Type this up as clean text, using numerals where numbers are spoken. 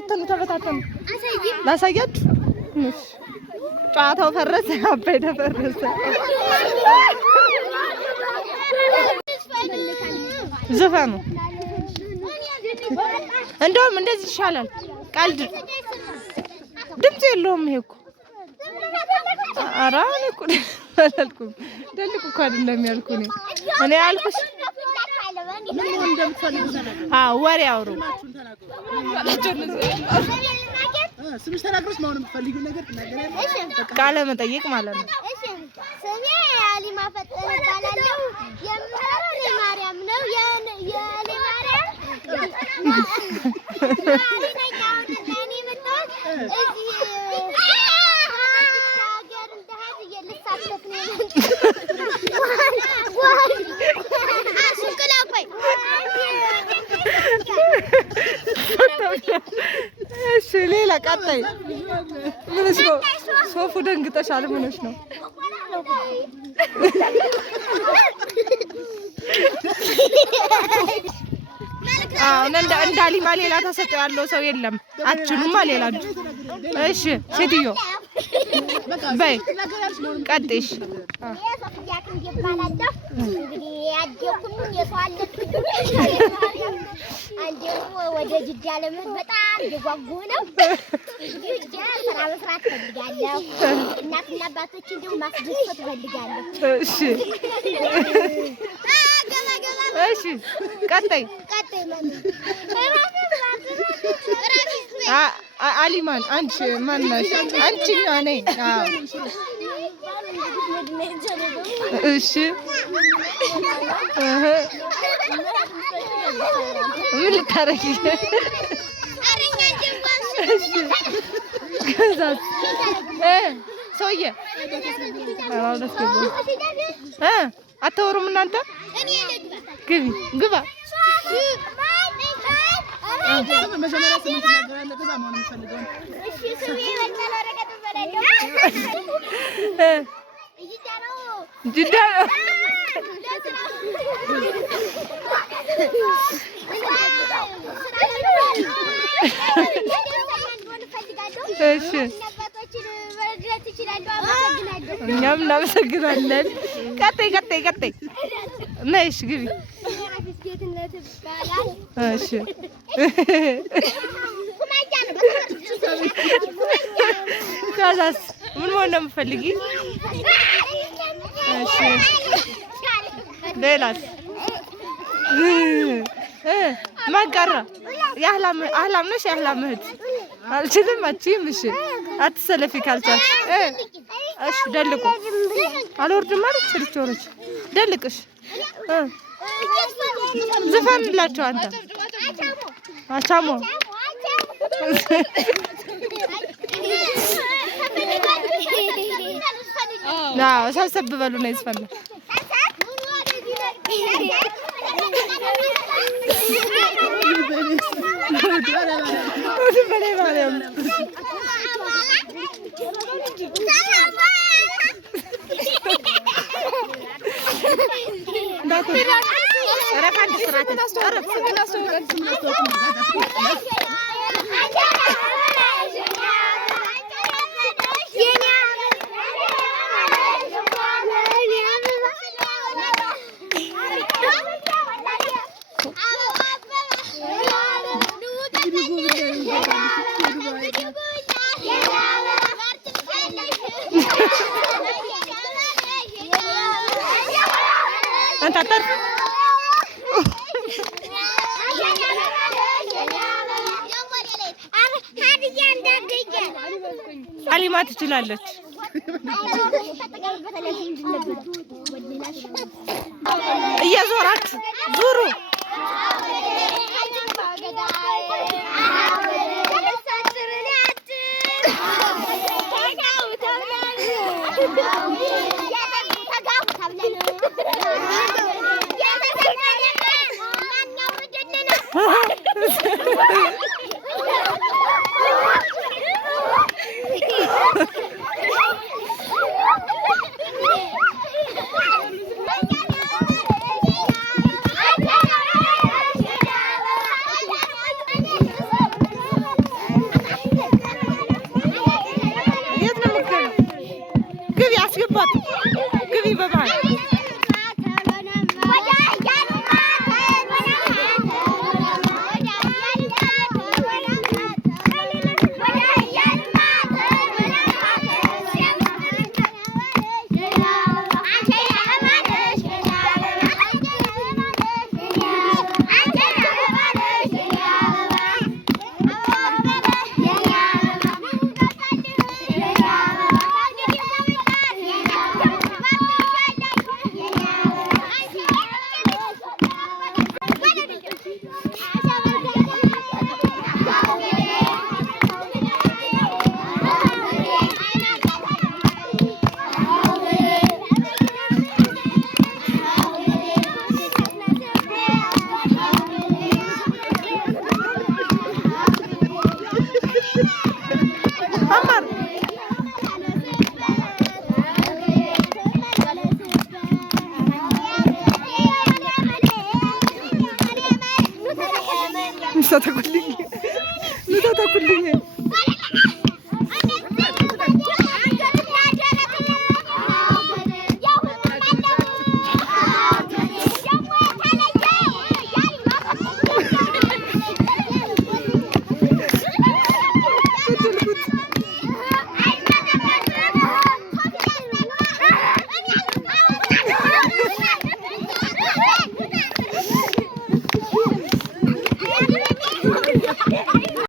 ተበታተኑ ላሳያችሁ ጨዋታው ፈረሰ አባይ ተፈረሰ ዘፈኑ እንደውም እንደዚህ ይሻላል ቀልድ ድምጽ የለውም ይሄ እኮ ኧረ እኔ እኮ አላልኩም ደልቁ እኮ አይደለም ያልኩኝ እኔ ያልኩሽ ወሬ አውሩ ስምሽ ተናግሮሽ ማውን የምትፈልጊው ነገር ትናገሪያለሽ ቃለ መጠይቅ ማለት ነው እሺ ስሜ አሊማ ፈጠነ እባላለሁ የምኖረው ለማርያም ነው የለማርያም እሺ ሌላ ቀጣይ ምንስ ነው ሶፉ ደንግጠሻል ምንሽ ነው እንዳሊማ ሌላ ተሰጠው ያለው ሰው የለም አትችሉማ ሌላችሁ እሺ ሴትዮ በይ ቀጥሽ ወደ ጅዳ ለምን በጣም ደጓጉ ነው ጅዳ ስራ መስራት ፈልጋለሁ እናትና አባቶችን ደግሞ ማስደሰት ፈልጋለሁ እሺ እሺ ቀጣይ አሊማን አንቺ ማን ነሽ አንቺኛ ነኝ እሺ ምን ልታረጊ ከዛስ ሰውዬ አታወሩም እናንተ ግቢ ግባ ጅዳ እሺ እኛም እናመሰግናለን ቀጣይ ነይሽ ግቢ እሺ ከዛስ ምን መሆን ነው የምትፈልጊ እሺ ሌላስ ማቀራ አህላም ነሽ የአህላም እህት አልችልም አትችይም እሺ አትሰለፊ ካልቻልሽ እሺ ደልቁ አልወርድም ማለት ችርቾሮች ደልቅሽ ዝፈንላቸው አንተ አቻሞ ናው ሰብሰብ በሉ ነው ይስፈና አንተ አጠር አሊማ ትችላለች እየዞራችሁ ዙሩ ተኩልኝ